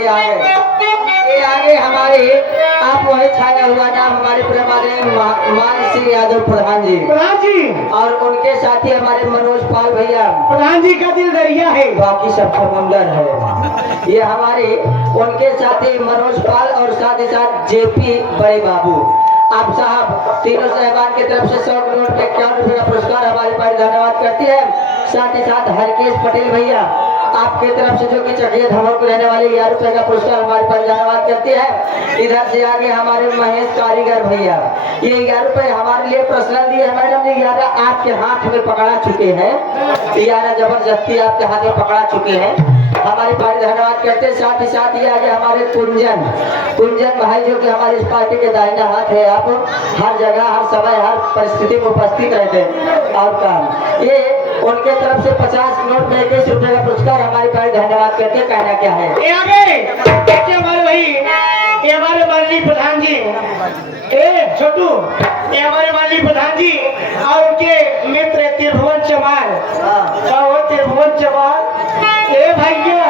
ये आगे हमारे आप वही छाया हुआ नाम हमारे प्रेमादरणीय मान सिंह यादव प्रधान जी और उनके साथी हमारे मनोज पाल भैया प्रधान जी का दिल दरिया है, बाकी सब समुंदर है। ये हमारे उनके साथी मनोज पाल और साथ ही साथ जेपी बड़े बाबू आप साहब तीनों साहबान की तरफ से 100 करोड़ के 51 रुपए का पुरस्कार हमारे पास धन्यवाद करते हैं। साथ ही साथ हरकेश पटेल भैया आपके तरफ से जो कि चकिया धमक को रहने वाले 11 रुपए का पुरस्कार हमारे पास धन्यवाद करते हैं। इधर से आगे हमारे महेश कारीगर भैया ये 11 रुपए हमारे लिए पर्सनल दिए हैं। मैडम जी 11 आपके हाथ में पकड़ा चुके हैं, 11 जबरदस्ती आपके हाथ में पकड़ा चुके हैं, हमारे पास धन्यवाद करते हैं। साथ ही साथ ये आगे हमारे कुंजन भाई जो कि हमारी इस पार्टी के दाहिना हाथ है। आप हर जगह हर समय हर परिस्थिति में उपस्थित रहते हैं और काम ये उनके तरफ से 50 नोट में 21 रुपए का पुरस्कार हमारे पास धन्यवाद करते हैं। कहना क्या है ये आगे हमारे भाई ये हमारे माननीय प्रधान जी छोटू ये हमारे माननीय प्रधान जी और उनके मित्र त्रिभुवन चौहान त्रिभुवन चौहान ये भैया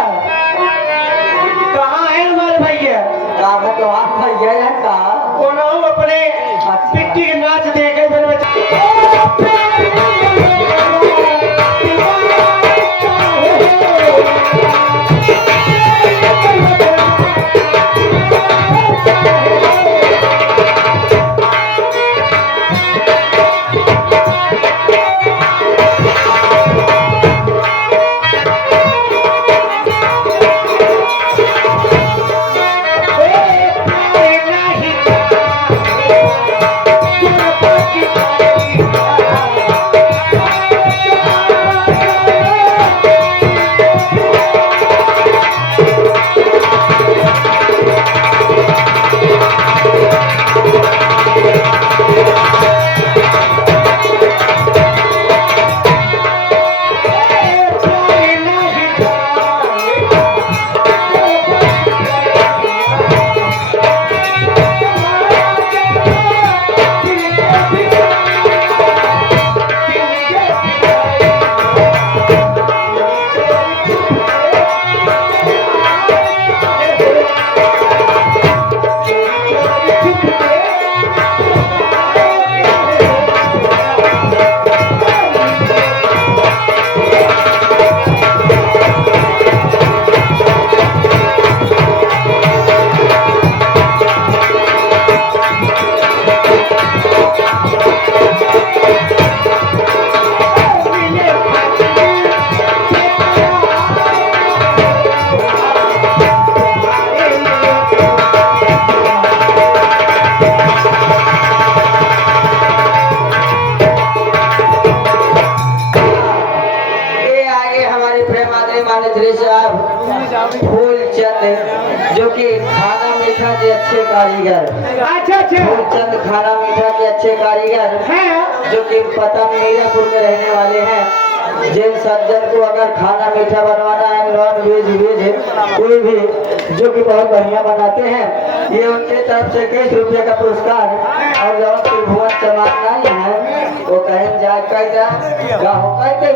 कहाँ है हमारे भैया तो आप भैया है कहा अपने पिट्टी के नाच देखे फूलचंद जो कि खाना मीठा के अच्छे कारीगर फूलचंद खाना मीठा के अच्छे कारीगर जो कि पता मीरापुर में रहने वाले हैं। जिन सज्जन को अगर खाना मीठा बनवाना है नॉन वेज कोई भी जो कि बहुत बढ़िया बनाते हैं ये उनके तरफ से 21 रुपये का पुरस्कार और जब त्रिभुवन चमाना है वो कहीं जाए कहीं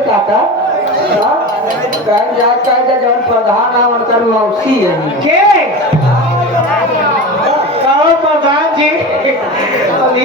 काका कहीं जाए जब प्रधान है उनका मौसी है प्रधान जी